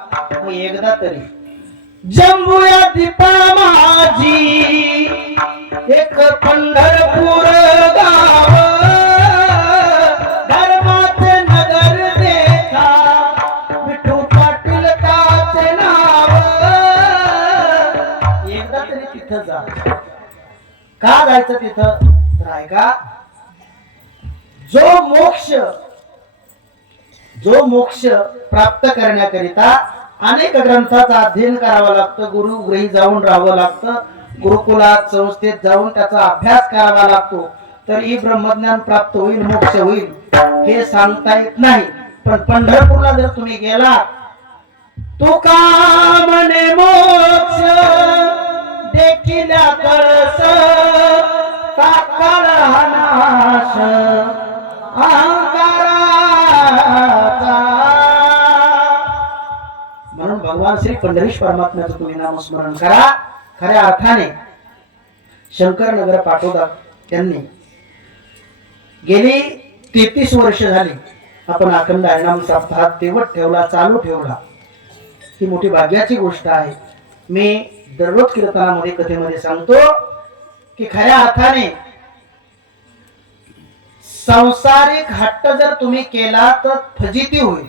मग एकदा तरी जंबूया दीपा माझी एक पंढरपूर गाव, धर्माचे नगर देखा विठू पाटील त्याचे नाव. एकदा तरी तिथं जा. का जायचं तिथं? तर ऐका, जो मोक्ष प्राप्त करण्याकरिता अनेक ग्रंथाचा अध्ययन करावा लागतं, गुरुगृही जाऊन राहावं लागतं, गुरुकुलात संस्थेत जाऊन त्याचा अभ्यास करावा लागतो, तर ही ब्रह्मज्ञान प्राप्त होईल, मोक्ष होईल हे सांगता येत नाही. पण पंढरपूरला जर तुम्ही गेला, तुका म्हणे मोक्ष देखील कळस, ताकाळ हा नाश अहंकाराचा. म्हणून भगवान श्री पंढरीश परमात्म्याचं तुम्ही नामस्मरण करा. खऱ्या अर्थाने शंकरनगर पाटोदा त्यांनी गेली 33 वर्ष झाली आपण अखंड हरिनाम सप्ताह तेवट ठेवला, चालू ठेवला. ही मोठी भाग्याची गोष्ट आहे. मी दररोज कीर्तनामध्ये कथेमध्ये सांगतो की खऱ्या अर्थाने सांसारिक हट्ट जर तुम्ही केला तर फजिती होईल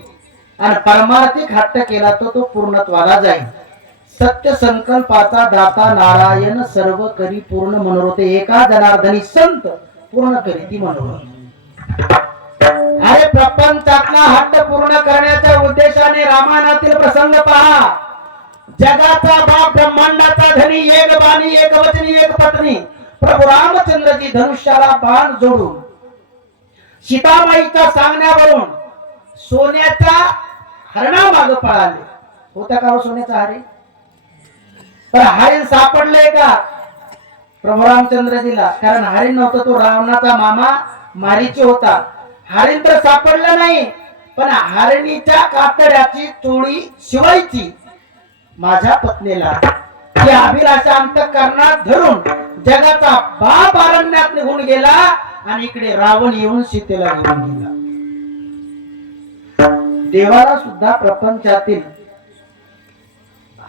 आणि परमार्थिक हट्ट केला तर तो पूर्णत्वाला जाईल. सत्य संकल्पाचा दाता नारायण सर्व करी पूर्ण मनोरथे एका जनार्दनी संत पूर्ण करी ती मनोरथ. अरे प्रपंचातला हट्ट पूर्ण करण्याच्या उद्देशाने रामायणातील प्रसंग पहा. जगाचा बाप ब्रह्मांडाचा धनी एक बाणी एक वचनी एक पत्नी प्रभू रामचंद्रजी धनुष्याला बाण जोडून सीताबाईच्या सांगण्यावरून सोन्याच्या हरणामागे पळाले. होता का सोन्याचा हरिण? पण हरिण सापडलंय का प्रभू रामचंद्रजीला? कारण हरिण नव्हतं, तो रावणाचा मामा मारीची होता. हरिण तर सापडलं नाही, पण हरिणीच्या कातड्याची चोळी शिवायची माझ्या पत्नीला ती अभिलाषा अंतःकरणात धरून जगाचा बाप अरण्यात निघून गेला आणि इकडे रावण येऊन सीतेला घेऊन गेला. देवाला सुद्धा प्रपंचातील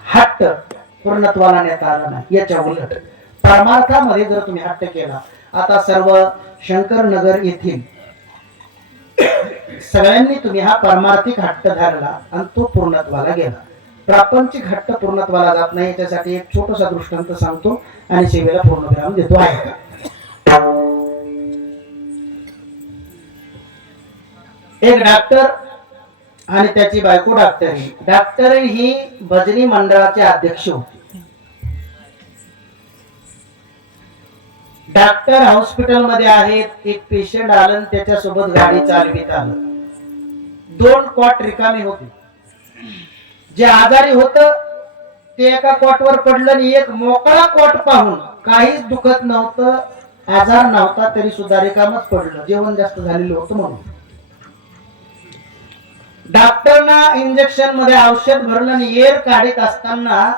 हट्ट पूर्णत्वाला नेता आला नाही. याच्या उलट परमार्थामध्ये जर तुम्ही हट्ट केला, आता सर्व शंकरनगर येथील सगळ्यांनी तुम्ही हा परमार्थिक हट्ट धरला आणि तो पूर्णत्वाला गेला. प्रापंचिक हट्ट पूर्णत्वाला जात नाही. याच्यासाठी एक छोटासा दृष्टांत सांगतो आणि सेवेला पूर्ण विराम देतो. आहे का? एक डॉक्टर आणि त्याची बायको डॉक्टर ही भजनी मंडळाचे अध्यक्ष होते. डॉक्टर हॉस्पिटल मध्ये आहेत. एक पेशंट आलं, त्याच्यासोबत गाडी चालवित आलं. 2 कॉट रिकामी होते. जे आजारी होत ते एका कॉटवर पडलं आणि एक मोकळा कॉट पाहून काहीच दुखत नव्हतं, आजार नव्हता, तरी सुद्धा रिकामच पडलं. जेवण जास्त झालेलं होतं म्हणून. डॉक्टरना इंजेक्शन मध्ये औषध भरलं आणि एअर काढीत असताना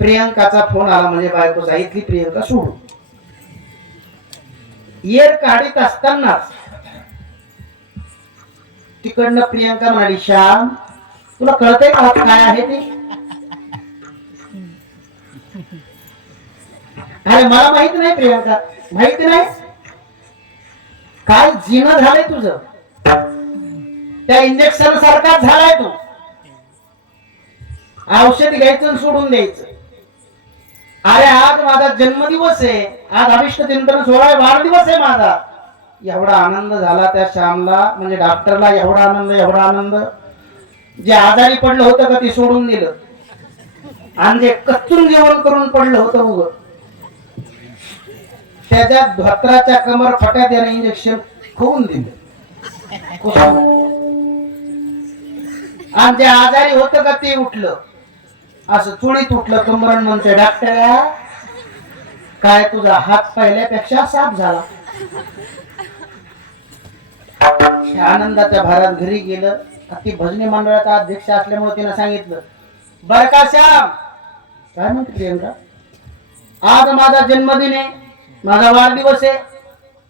प्रियंकाचा फोन आला. म्हणजे बायकोचा, इथली प्रियंका सोडू. एअर काढीत असतानाच तिकडनं प्रियंका म्हणाली, श्याम तुला कळतंय का काय आहे ते? अरे मला माहित नाही प्रियंका, माहिती नाही. काय जीवन झालंय तुझं? त्या इंजेक्शन सारखा झालाय तू. औषध घ्यायचं सोडून द्यायचं. अरे आज माझा जन्मदिवस आहे, आज अभिष्ट चिंतन सोहळा वाढदिवस आहे माझा. एवढा आनंद झाला त्या श्यामला, म्हणजे डॉक्टरला एवढा आनंद. जे आजारी पडलं होतं का ते सोडून दिलं आणि जे कच्चून जेवण करून पडलं होतं उग त्याच्या धोत्राच्या कमर फट्यात याने इंजेक्शन खाऊन दिलं. आणि जे आजारी होतं का ते उठलं, असं चुळीत उठलं कंबरण. म्हणते डॉक्टर काय तुझा हात पहिल्यापेक्षा साफ झाला. आनंदाच्या भारात घरी गेलं. ती भजनी मंडळाचा अध्यक्ष असल्यामुळे तिने सांगितलं, बर का श्याम, काय म्हणते प्रियंका, आज माझा जन्मदिन आहे, माझा वाढदिवस आहे.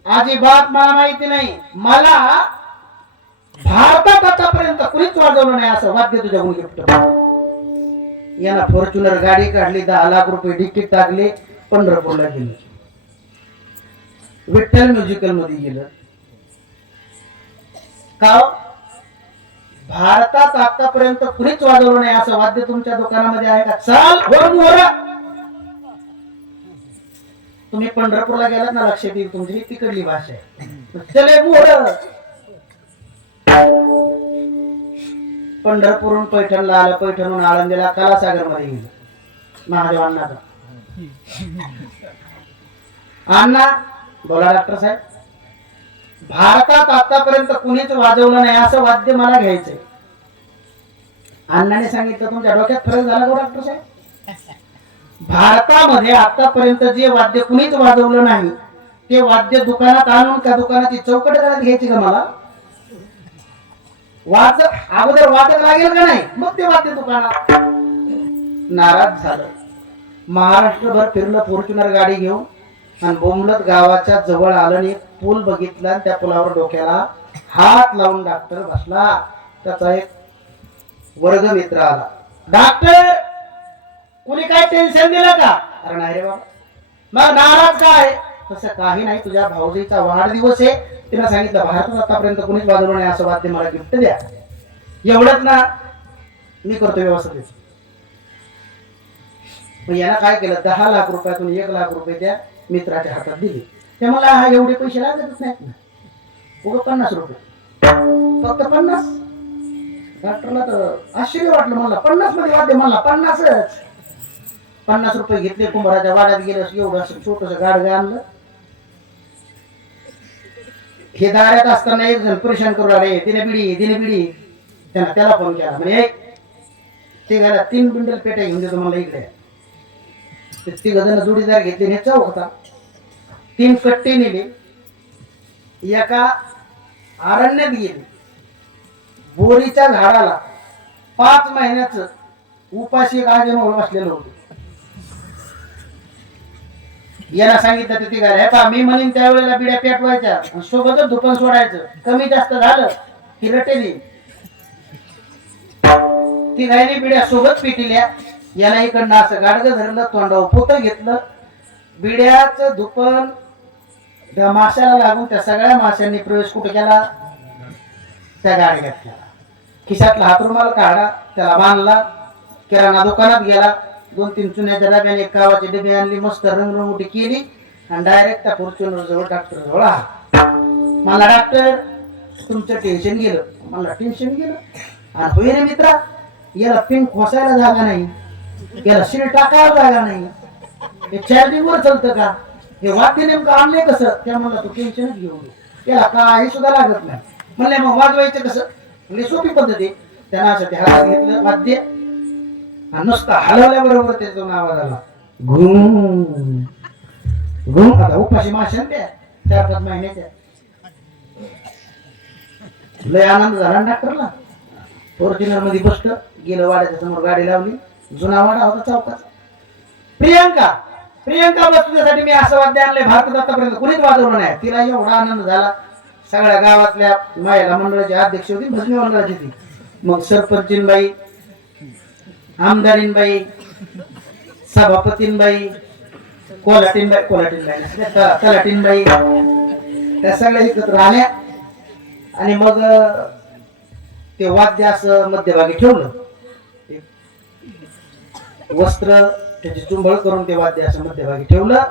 अजिबात मला माहिती नाही, मला भारतात आतापर्यंत कुणीच वाजवलं नाही असं वाद्य तुझ्याकडून गिफ्ट. याला फॉर्च्युनर गाडी काढली, 10 लाख रुपये तिकीट टाकले, पंढरपूरला गेलं, विठ्ठल म्युझिकल मध्ये गेलं. का भारतात आतापर्यंत कुणीच वाजवलं नाही असं वाद्य तुमच्या दुकानामध्ये आहे का? चाल मोहरा. तुम्ही पंढरपूरला गेलात ना, लक्षात येईल तुमची तिकडली भाषा आहे. चले मोहर. पंढरपूरहून पैठणला आलं, पैठणहून आळंदीला, कलासागर मध्ये गेलं. महादेव अण्णाचा अण्णा बोला डॉक्टर साहेब, भारतात आतापर्यंत कुणीच वाजवलं नाही असं वाद्य मला घ्यायचंय. अण्णाने सांगितलं, तुमच्या डोक्यात फरक झाला का डॉक्टर साहेब? भारतामध्ये आतापर्यंत जे वाद्य कुणीच वाजवलं नाही ते वाद्य दुकानात आणून का दुकानाची चौकट करत घ्यायची का मला? अगोदर वादक लागेल का नाही, मग ते वाद्य दुकानात. नाराज झालं. महाराष्ट्रभर फिरलं फॉर्च्युनर गाडी घेऊन आणि बोंबलत गावाच्या जवळ आलं आणि एक पूल बघितला आणि त्या पुलावर डोक्याला हात लावून डॉक्टर बसला. त्याचा एक वर्ग मित्र आला. डॉक्टर, कुणी काय टेन्शन दिलं का? अरे नाही रे बाबा. मग नाराज काय? तसं काही नाही, तुझ्या भाऊजीचा वाढदिवस आहे, तिला सांगितलं भारतात आतापर्यंत कुणीच वाजवलं नाही असं वाद्य, मला गिफ्ट द्या. एवढंच ना, मी करतो व्यवस्थित. मग याला काय केलं, 10 लाख रुपयातून 1 लाख रुपये त्या मित्राच्या हातात दिले. ते मला हा एवढे पैसे लागतच नाहीत ना, उगं 50 रुपये, फक्त 50. डॉक्टरला तर आश्चर्य वाटलं. मला 50 मध्ये वाद्य, मला 50च. 50 रुपये घेतले, कुंभाराच्या वाड्यात गेलं, एवढं असं छोटस गाडगं आणलं. हे दारात असताना एक जण परेशान करू आले, दिने बिडी. त्याला फोन केला, म्हणजे ते घाला 3 बिंडल पेट्या घेऊन देतो मला इकडे. ते 3 जण जोडीदार घेतले, ने चौक होता. 3 कट्टे नेले, एका अरण्यात गेले. बोरीच्या झाडाला 5 महिन्याचं उपाशी एक आजोबा बसलेलं होतं. याला सांगितलं ते तिघाला, हे पहा मी म्हणेन त्यावेळेला बिड्या पेटवायच्या आणि सोबतच धुपण सोडायचं, कमी जास्त झालं की रटेली. तिघांनी बिड्या सोबत पेटिल्या. याला इकडनं असं गाडगं धरलं, तोंडावर पोतं घेतलं. बिड्याचं धुपण त्या माशाला लागून त्या सगळ्या माशांनी प्रवेश कुठे केला, त्या गाडग्यात केला. खिशातला हातरुमाल काढा, त्याला बांधला. किराणा दुकानात गेला, 2-3 चुन्याच्या डब्याने एक कावाची डबी आणली, मस्त रंगरंगोटी केली आणि डायरेक्ट त्या फॉर्च्युनर जवळ डॉक्टर जवळ आला. मला डॉक्टर तुमचं टेन्शन गेलं. मला टेन्शन गेलं? आणि होय रे मित्रा, याला पिन खोसायला जागा नाही, याला शिर टाकायला जागा नाही, हे चार्जिंग वर चालतं का, हे वाद्य नेमकं आणलंय कसं? त्या म्हणला तू टेन्शनच घेऊ, याला काही सुद्धा लागत नाही. म्हणले मग वाजवायचं कसं? म्हणजे सोपी पद्धती. त्यांना असं ते हातात घेतलं वाद्य आणि नुसतं हलवल्याबरोबर त्याचा आवाज आला, घुम घुम. आता उपाशी माशान त्या 4-5 महिन्याच्या. लय आनंद झाला डॉक्टरला. फॉर्च्युनर मध्ये बसलं, गेलं वाड्याच्या समोर, गाडी लावली. जुना वाडा होता चौकाचा. प्रियंका बस तुझ्यासाठी मी असं वाद्य आणलंय, भारतात आतापर्यंत कुणीच वाजवलं नाही. तिला एवढा आनंद झाला. सगळ्या गावातल्या महिला मंडळाची अध्यक्ष होती, भजनी मंडळाची ती. मग सरपंचीनबाई, आमदारीनबाई, सभापतीनबाई, तलाटीनबाई, त्या सगळ्या एकत्र आल्या आणि मग ते वाद्य असं मध्यभागी ठेवलं. वस्त्र त्याची चुंबळ करून ते वाद्य असं मध्यभागी ठेवलं.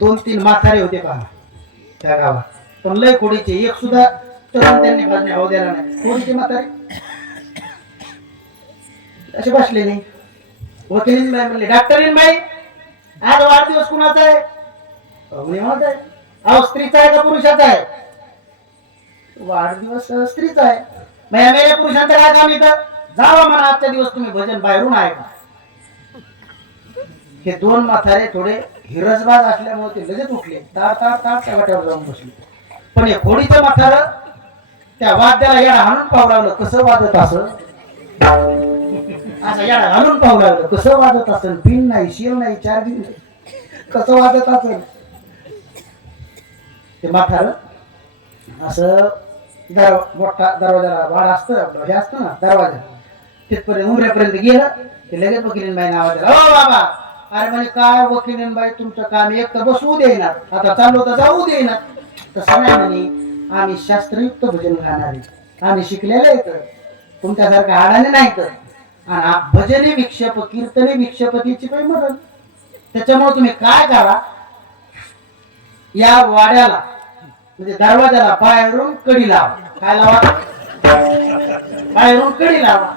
2-3 म्हातारे होते पहा त्या गावात, पण लय खोडीचे. एक सुद्धा तरुण त्यांनी बाजूने भाव द्यायला नाही. खोडीचे म्हातारे असे बसले नाही. वकिलीनबाई म्हणले, डॉक्टरीनबाई आज वाढदिवस कुणाचा आहे? माझा आहे. अहो स्त्रीचा आहे का पुरुषाचा आहे? वाढदिवस स्त्रीचा आहे. मेल्या पुरुषांचं काय काम इथं? जावा म्हणा आजचा दिवस तुम्ही भजन बाहेरून ऐका. हे 2 म्हातारे थोडे हिरजबाज असल्यामुळे ते लगेच उठले, तार त्या वाट्यावर जाऊन बसले. पण हे खोडीचं म्हातार त्या वाद्याला येडा हाणून पाहू लागलं, कसं वाजत असं येडा घालून पाहू लागलं, कसं वाजत असेल. पिन नाही, शेल नाही, चार्जिंग नाही, कसं वाजत असेल. ते म्हातार असं मोठा दरवाजाला वाड असतं, हे असतं ना दरवाजा, तिथपर्यंत उमऱ्यापर्यंत गेलं. ते लगेच वकिलीनबाई आवाज दिला, ओ बाबा. अरे म्हणे काय वकिलीनबाई, तुमचं काम एक तर बसवू देणार, आता चाललो तर जाऊ देणार. तसं नाही म्हणे, आम्ही शास्त्रयुक्त भजन गाणारे, आम्ही शिकलेलं येतं, तुमच्यासारखं आडाने नाही. तर आणि भजने विक्षेप, कीर्तने विक्षेपतीची पण मरण. त्याच्यामुळे तुम्ही काय करा, या वाड्याला म्हणजे दरवाजाला बाहेरून कडी लावा. काय लावा? बाहेरून कडी लावा.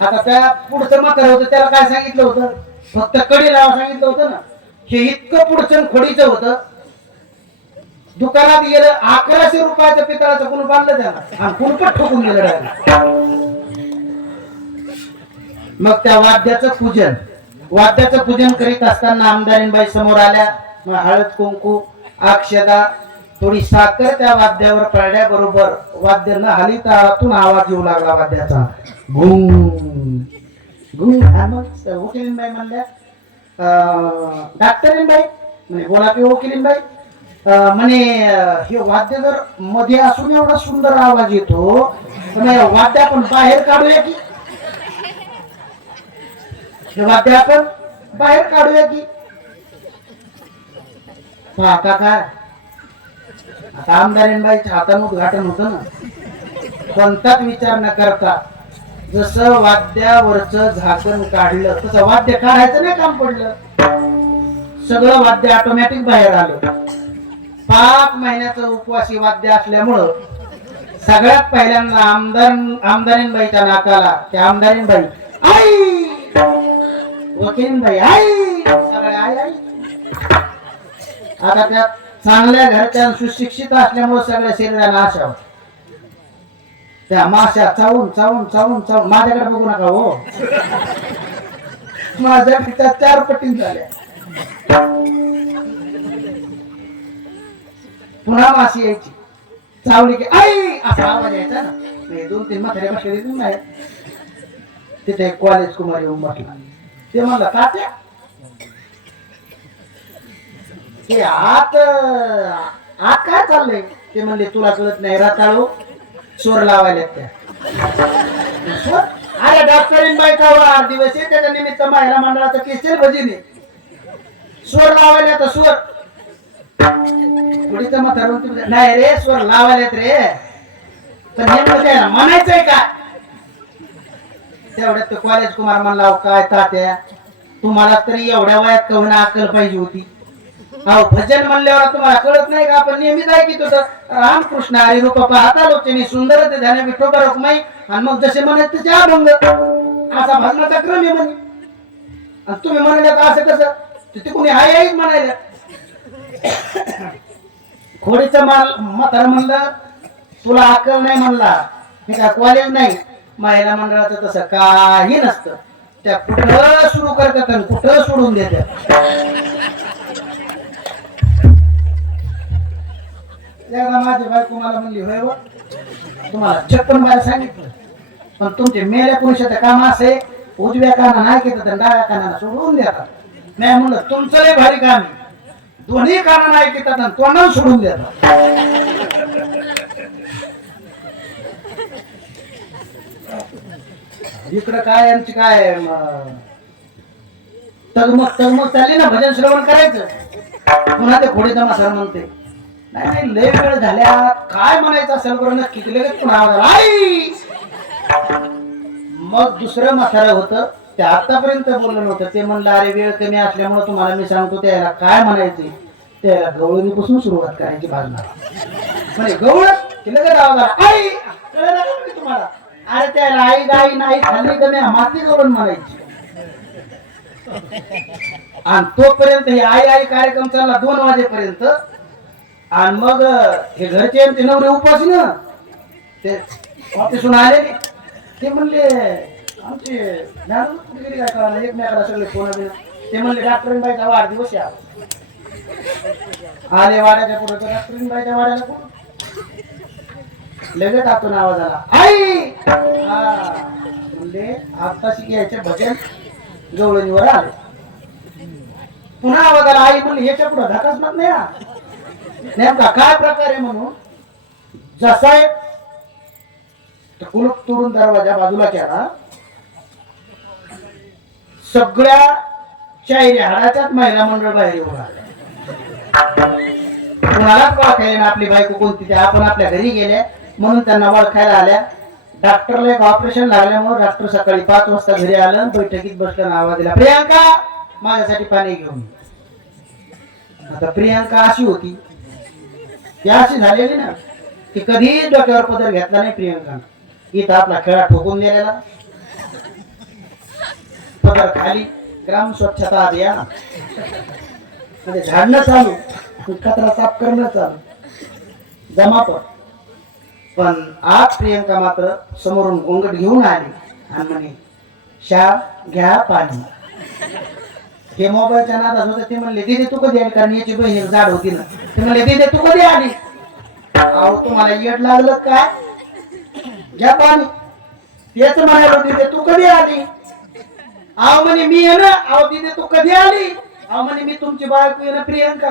आता त्या पुढचं म्हातारं होतं, त्याला काय सांगितलं होतं? फक्त कडी लावा सांगितलं होतं ना. हे इतकं पुढचं खोडीचं होतं. दुकानात गेलं, 1100 रुपयाचं पितळाचं कुलूप आणलं त्याला आणि कुलूपच ठोकून गेलं डायरेक्ट. मग त्या वाद्याचं पूजन करीत असताना आमदारीनबाई समोर आल्या. मग हळद कुंकू, अक्षदा थोडी साखर त्या वाद्यावर पडल्याबरोबर वाद्य न हाली तारातून आवाज येऊ लागला वाद्याचा. घुम घुम. मग वकिलीनबाई म्हणल्या डॉक्टरीनबाई म्हणे बोला की वकिलीनबाई म्हणे हे वाद्य जर मध्ये असून एवढा सुंदर आवाज येतो तर वाद्य आपण बाहेर काढूया की, हे वाद्य आपण बाहेर काढूया की. का काय आता आमदारीनबाईच्या हातानं उद्घाटन होतं ना. कोणताच विचार न करता जसं वाद्यावरचं झाकण काढलं तसं वाद्य काढायचं नाही काम पडलं. सगळं वाद्य ऑटोमॅटिक बाहेर आलं. 5 महिन्याचं उपवासी वाद्य असल्यामुळं सगळ्यात पहिल्यांदा आमदारीनबाईच्या नाकाला त्या आमदारीनबाई आई, वकीलबाई आई, सगळे आई आई. आता त्या चांगल्या घरच्या सुशिक्षित असल्यामुळे सगळ्या शरीराला आशा होती. त्या माश्या चावून चावून चावून चावून माझ्याकडे बघू नका हो, माझ्या पिता 4 पटीन झाल्या. पुन्हा माशी यायची, चावली की आई असा आवाज यायचा ना. 2-3 म्हाताऱ्या बसलेली नाही. तिथे एक कॉलेज कुमार येऊन बसला. ते म्हणला तात्या ते आत काय चाललंय. ते म्हणले तुला कळत नाही रताळू स्वर लावायला त्या स्वर. अरे डॉक्टरीनबाईचा वाढदिवस आहे त्याच्या निमित्त महिला मंडळाचं केसेल भजीने स्वर लावायला तर स्वर. पुढीचं म्हातारं नाही रे स्वर लावायला रे, तर नेमकं काय म्हणायचंय का. तेवढ्यात कॉलेज कुमार म्हणला काय तात्या तुम्हाला तरी एवढ्या वयात कहून अक्कल पाहिजे होती. अहो भजन म्हणल्यावर तुम्हाला कळत नाही का. आपण नेहमीच ऐकत होतं रामकृष्ण हरी रूप पाहता लोचनी सुंदर ते ध्यान विठोबा रखमाई. आणि मग जसे म्हणत तसे अभंग असा भजनाचा क्रम आहे म्हणे. आणि तुम्ही म्हणाले असं कसं तिथे कोणी हाय आईच म्हणायला. खोडीचं म्हातार म्हणलं तुला अक्कल नाही म्हणला. मी काय कॉलेज नाही. महिला मंडळाचं तसं काही नसतं. त्या कुठं सुरू करतात आणि कुठं सोडून देतात. एकदा माझी बायको मला म्हणली होय व तुम्हाला 56 बार सांगितलं पण तुमचे मेल्या पुरुषाचं काम असे उजव्या कानानं ऐकतात आणि डाव्या कानानं सोडून देतात. नाही म्हणलं तुमचं लय भारी काम आहे. दोन्ही कानानं ऐकतात आणि तोंडानं सोडून देतात. इकडं काय यांची काय तगमग चालली ना भजन श्रवण करायचं. पुन्हा ते खोडीचा म्हातारा म्हणते नाही नाही लय वेळ झाल्या काय म्हणायचं असेल बरं नक्की. लगेच पुन्हा आई. मग दुसरं म्हातारं होतं ते आतापर्यंत बोललं नव्हतं. ते म्हणलं अरे वेळ कमी असल्यामुळे तुम्हाला मी सांगतो त्याला काय म्हणायचे. त्याला गवळणीपासून सुरुवात करायची भाजणार म्हणजे गवळ लगेच आवाज आला आई. कळलं का तुम्हाला. अरे त्याला आई गाई नाही खाल्ली कमी माती गवळ म्हणायची. आणि तोपर्यंत हे आई आई कार्यक्रम चालला 2 वाजेपर्यंत. आणि मग हे घरचे आमचे नवरे उपास ना ते ऑफिसून आले. ते म्हणले आमचे काय कळालं एकमेकाला सगळे फोन. ते म्हणले डॉक्टरीनबाईचा वाढदिवस आहे. आले वाड्याच्या पुढे तर डॉक्टरीनबाईच्या वाड्याला पुढे लगेच आतून आवाज आला आई. म्हणले आत्ताशी घ्यायचे भजन गवळणीवर आले. पुन्हा आवाज आला आई. म्हणले ह्याच्या पुढे धाकाच नाही ना. नेमका काय प्रकार आहे म्हणून जसा एक कुलूप तोडून दरवाजा बाजूला केला. सगळ्या शायरी हाडाच्याच महिला मंडळ बाहेर येऊन आले. कुणालाच ओळखायला आपली बायको कोणती. आपण आपल्या घरी गेल्या म्हणून त्यांना ओळखायला आल्या. डॉक्टरला एक ऑपरेशन लागल्यामुळे डॉक्टर सकाळी 5 वाजता घरी आलं. बैठकीत बसलं आवाज दिला प्रियांका माझ्यासाठी पाणी घेऊन. आता प्रियांका अशी होती ती अशी झालेली ना की कधी डोक्यावर पदर घेतला नाही प्रियांकानं. इथं आपला खेळा ठोकून दिलेला. पदर खाली ग्राम स्वच्छता अभियान म्हणजे झाडणं चालू कचरा साफ करणं चालू जमापट. पण आज प्रियंका मात्र समोरून घोंगट घेऊन आली आणि म्हणे शा घ्या पाणी. हे मोबाईलच्या नादात होतं. ते म्हणले दीदी तू कधी आली कारण याची बहीण जाड होती ना. ते म्हणले दीदी तू कधी आली. अहो तुम्हाला येड लागलं काय? घ्या पाणी. तेच म्हणायला तिथे तू कधी आली? अहो म्हणे मी आहे ना. अहो तिथे तू कधी आली? अहो म्हणे मी तुमची बायको आहे ना प्रियंका.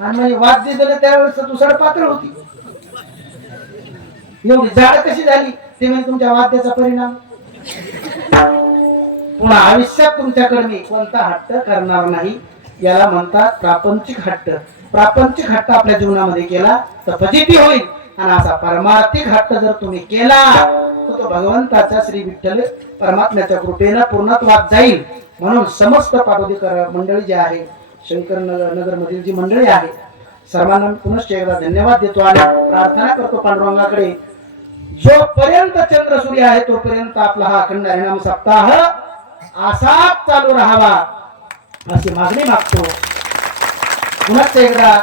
आणि म्हणे वाद्य दिलं त्यावेळेस तू सडपातळ होती. एवढी झाड कशी झाली? ते म्हणजे तुमच्या वाद्याचा परिणाम. पुन्हा आयुष्यात तुमच्याकडे मी कोणता हट्ट करणार नाही. याला म्हणतात प्रापंचिक हट्ट. प्रापंचिक हट्ट आपल्या जीवनामध्ये केला तर फजिती होईल. आणि असा परमार्थिक हट्ट जर तुम्ही केला तर तो भगवंताच्या श्री विठ्ठल परमात्म्याच्या कृपेनं पूर्णत्वात जाईल. म्हणून समस्त पाटोदीकर मंडळी जी आहे, शंकर नगर मधील जी मंडळी आहे, सर्वांना पुनश्च एकदा धन्यवाद देतो आणि प्रार्थना करतो पांडुरंगाकडे, जोपर्यंत चंद्र सूर्य आहे तोपर्यंत आपला हा अखंड हरिनाम सप्ताह असाच चालू राहावा अशी मागणी मागतो. पुनश्च एकदा